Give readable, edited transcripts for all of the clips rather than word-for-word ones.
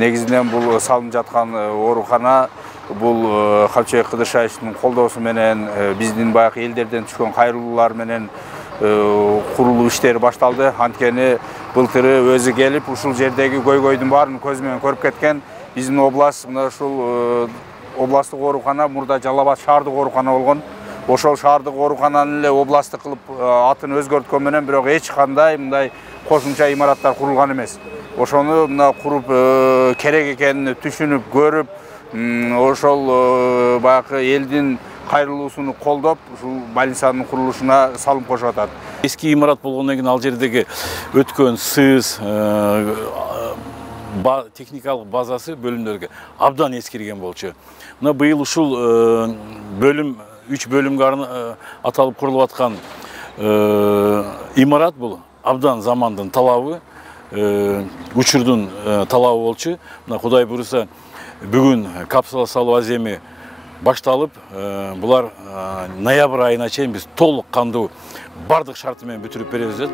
негизинен бул салынып жаткан оорукана бул Калчыбек Кыдыршаевичтин колдоосу менен биздин баягы элдерден түшкөн кайрылуулар менен курулуу иштери башталды. Анткени былтыры өзү келип ушул жердеги көйгөйдүн баарын көзү менен көрүп кеткен. Биздин область мына ушул областтык оорукана мурда Жалал Абад шаардык оорукана болгон. Ошол шаардык оорукананы эле областтык кылып атын өзгөрткөн менен бирок эч кандай мындай кошумча имараттар курулган эмес. Ошону мына куруп керек экенин түшүнүп, көрүп, ошол баягы элдин кайрылуусуну колдоп, ушул больницанын курулушуна салым кошуп атат. Эски имарат болгондон кийин ал жердеги өткөн сыз, техникалык базасы бөлүмдөргө абдан эскирген болчу. Мына быйыл ушул бөлүм 3 бөлүмгө аталып курулуп аткан имарат бул абдан замандын талабы, учурдун талабы болчу. Мына Кудай буйруса бүгүн капсула салуу аземи башталып, булар ноябрь айына чейин биз толук кандуу бардык шарты менен бүтүрүп беребиз.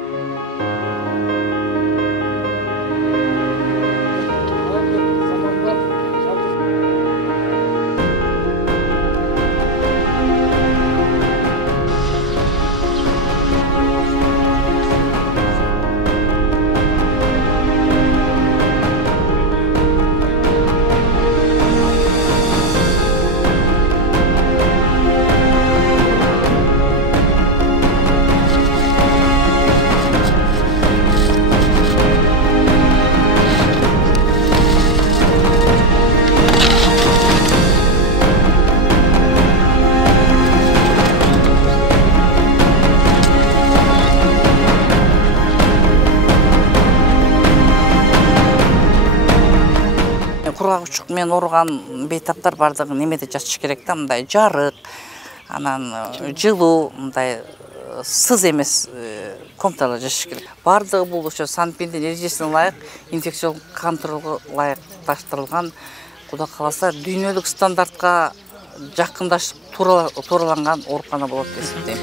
Кургагычык менен ооруган бейтаптар бардыгы немеде жатыш керек да, мындай жарык, анан жылуу, мындай сыз эмес комнаталар жатыш керек. Бардыгы бул ошо санпиндин эрежесине ылайык, инфекциялык контролго ылайыкташтырылган, Кудай кааласа дүйнөлүк стандартка жакындашып туураланган оорукана болот деп эсептейм.